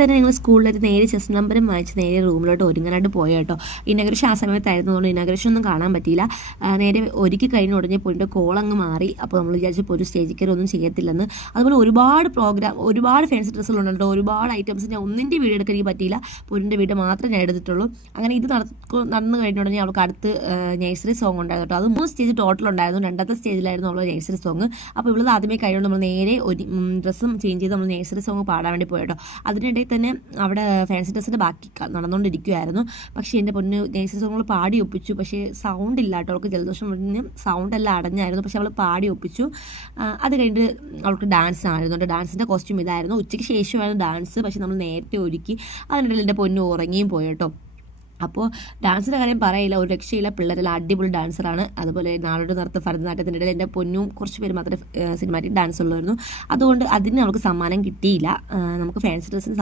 തന്നെ ഞങ്ങൾ സ്കൂളിൽ നേരെ ചെസ് നമ്പറും വാങ്ങിച്ച് നേരെ റൂമിലോട്ട് ഒരുങ്ങാനായിട്ട് പോയ കേട്ടോ. ഇനഗ്രേഷൻ ആ സമയത്തായിരുന്നതുകൊണ്ട് ഇനഗ്രേഷൻ ഒന്നും കാണാൻ പറ്റിയില്ല. നേരെ ഒരുക്കി കഴിഞ്ഞ് ഉടനെ പോയിട്ട് കോളങ്ങ് മാറി. അപ്പോൾ നമ്മൾ വിചാരിച്ചപ്പോൾ ഒരു സ്റ്റേജിൽ കയറി ഒന്നും ചെയ്യത്തില്ലെന്ന്. അതുപോലെ ഒരുപാട് ഒരുപാട് ഫാൻസി ഡ്രസ്സുകളുണ്ടോ, ഒരുപാട് ഐറ്റംസ്. ഞാൻ ഒന്നിൻ്റെ വീഡിയോ എടുക്കാൻ എനിക്ക് പറ്റിയില്ല. പൊന്നിൻ്റെ വീഡിയോ മാത്രമേ ഞാൻ എടുത്തിട്ടുള്ളൂ. അങ്ങനെ ഇത് നടന്നു കഴിഞ്ഞ ഉടനെ അവൾക്ക് അടുത്ത് നഴ്സറി സോങ് ഉണ്ടായിരുന്നു കേട്ടോ. അത് 3 സ്റ്റേജ് ടോട്ടൽ ഉണ്ടായിരുന്നു. 2ാമത്തെ സ്റ്റേജിലായിരുന്നു അവൾ നഴ്സറി സോങ്. അപ്പോൾ ഇവളത് ആദ്യമേ കഴിഞ്ഞുകൊണ്ട് നമ്മൾ നേരെ ഒരു ഡ്രസ്സും ചേഞ്ച് ചെയ്ത് നമ്മൾ നഴ്സറി സോങ് പാടാൻ വേണ്ടി പോയി കേട്ടോ. അതിനിടയിൽ തന്നെ അവിടെ ഫാൻസി ഡ്രസ്സിൻ്റെ ബാക്കി നടന്നുകൊണ്ടിരിക്കുമായിരുന്നു. പക്ഷേ എൻ്റെ പൊന്ന് നഴ്സറി സോങ്ങുകൾ പാടി ഒപ്പിച്ചു. പക്ഷേ സൗണ്ട് ഇല്ല കേട്ടോ. അവൾക്ക് ജലദോഷം പറഞ്ഞ് സൗണ്ട് എല്ലാം അടഞ്ഞായിരുന്നു. പക്ഷേ അവൾ പാടി ഒപ്പിച്ചു. അത് കഴിഞ്ഞിട്ട് അവൾക്ക് ഡാൻസ് ആയിരുന്നു. ഡാൻസിൻ്റെ കോസ്റ്റ്യൂം ഇതായിരുന്നു. ഉച്ചയ്ക്ക് ശേഷമായിരുന്നു ഡാൻസ്. പക്ഷേ നമ്മൾ നേരത്തെ ഒരുക്കി. അതിനിടയിൽ എൻ്റെ പൊന്ന് ഉറങ്ങിയും പോയി കേട്ടോ. അപ്പോൾ ഡാൻസിൻ്റെ കാര്യം പറയില്ല, ഒരു രക്ഷയില്ല. പിള്ളേരെല്ലാം അടിപൊളി ഡാൻസറാണ്. അതുപോലെ നാടോടി നൃത്തം, ഭരതനാട്യത്തിൻ്റെ ഇടയിൽ എൻ്റെ പൊന്നും കുറച്ച് പേര് മാത്രമേ സിനിമാറ്റിക് ഡാൻസ് ഉള്ളായിരുന്നു. അതുകൊണ്ട് അതിന് നമുക്ക് സമ്മാനം കിട്ടിയില്ല. നമുക്ക് ഫാൻസി ഡ്രസ്സിന്